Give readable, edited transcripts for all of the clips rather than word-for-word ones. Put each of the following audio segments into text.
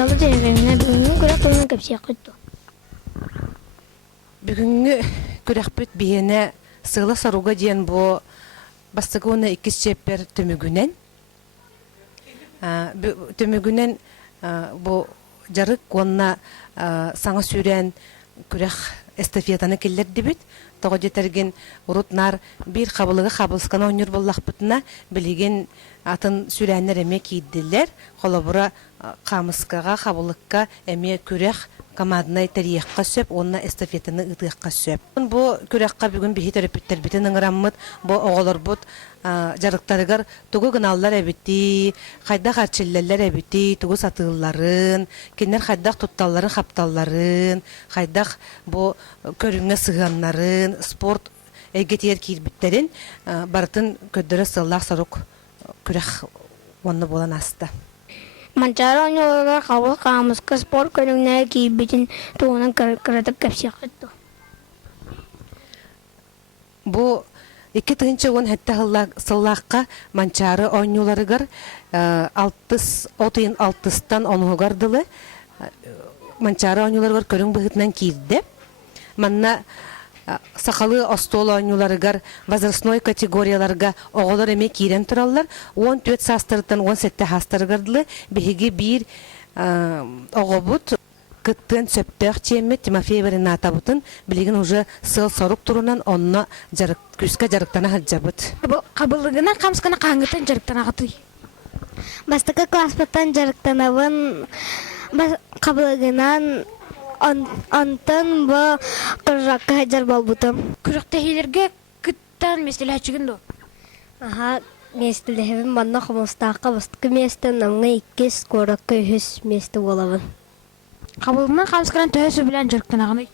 Жалы деревне бүгүнгү көрөк тойуна кепсияк кытту. Бүгүнгү көрөкпүт биене сыла саруга диен бу бастыгына 2 чеппер төмүгүнен. Төмүгүнен бу жарык конна саңа сүрен көрөк эстафетаны келлер дибит. Тога жетерген урутнар бир кабылыгы кабылскана онюр боллакпытына билеген атын сүрәннәр эме кийдилер. Холобура камыскага кабылыкка эме көрөк командный тарихка сөп, онна эстафетаны ытыкка сөп. Бу көрөккә бүгүн бихи терапевттер битен ыңыраммыт, бу оголор бут жарыктарыгар тугу гыналлар эбити, кайда харчиллерлер эбити, тугу сатылларын, кинер кайда тутталларын, хапталларын, кайда бу көрүнгө сыганнарын, спорт эгетер кирбиттерин бартын көдөрө сыллак сарук көрөк онны болан аста. Манчара онюларга кабыл камыска спорт көрүнгүнө кийбитин туунан кыратып кепсияк кытту. Бу 2 тыгынчы он хәтта сыллакка манчары онюларыгар 60-60тан онугардылы манчары онюларыгар көрүң быгытынан кийди. Манна сакалы остол онюларыгар возрастной категорияларга оголор эме кирен тураллар. 14 састырдан 17 хастыргардылы биһиги бир огобут кыттын сөппөк чемме Тимофеева Рената бутын билеген уже сыл сорук турунан онна жарык күскө жарыктана хаджабыт. Кабылыгына камскана каңгытын жарыктана катый. Бастыкы класспаттан жарыктанабын кабылыгынан антын бу кыржакка хаджар болбутум. Күрөктехилерге кыттан местелечигин до. Аха, местелехим манна хомостакка бастыкы местен намга 2 скоракка 100 месте болабын. Кабылыгынан камсканан төсү билен жарыктанаганы.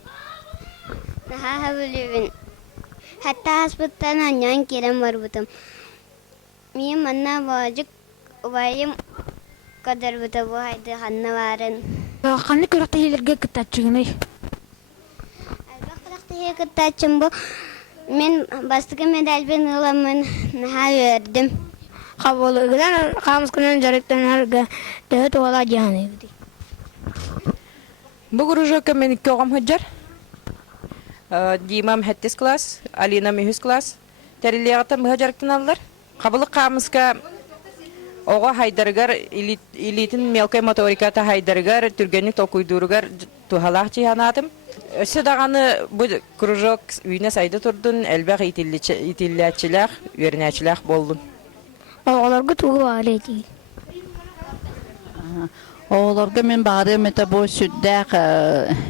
Аха, билибин. Хатта аспыттан аньян керем барбытым. Мен манна бажык вайым кадар бута бу хайды ханна барын. Каны күрөктехилерге кыттачыгыны. Албактакты кыттачым бу. Мен бастыкы медальбен ыламын наха бердим. Кабылыгынан камсканан жарыктанарга төт ола жаны. Бу кружокка мен 2 огам хаджар. Димам 7 класс, Алина 100 класс. Терилиягата мыжарыктаналар. Кабылык камыска ого хайдаргар илитин мелкой моториката хайдаргар түргөнүк токуйдургар тухалак жиhanatым. Өсө даганы бу кружок үйүнө сайды турдун, элбек итиллячилак, үйрөнөчүлак болдун. Оголорго тугу алети. Oğullarga men bari meta bu süddaq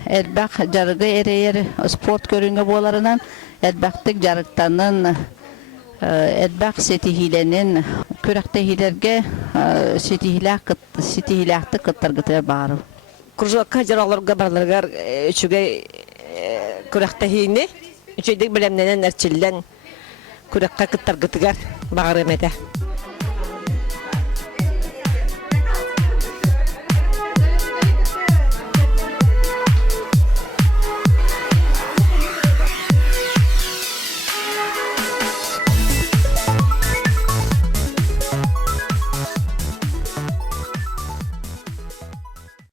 elbaq jarıgı ereyer sport körüngü bolarından elbaqtık jarıktanın elbaq setihilenin körektehilerge setihilaqtı kıttargıtı bari. Кружокка жараларга барларгар үчүгө көрэктехини үчөйдүк билемненен эрчиллен көрэкка кыттаргытыгар багыр эмете.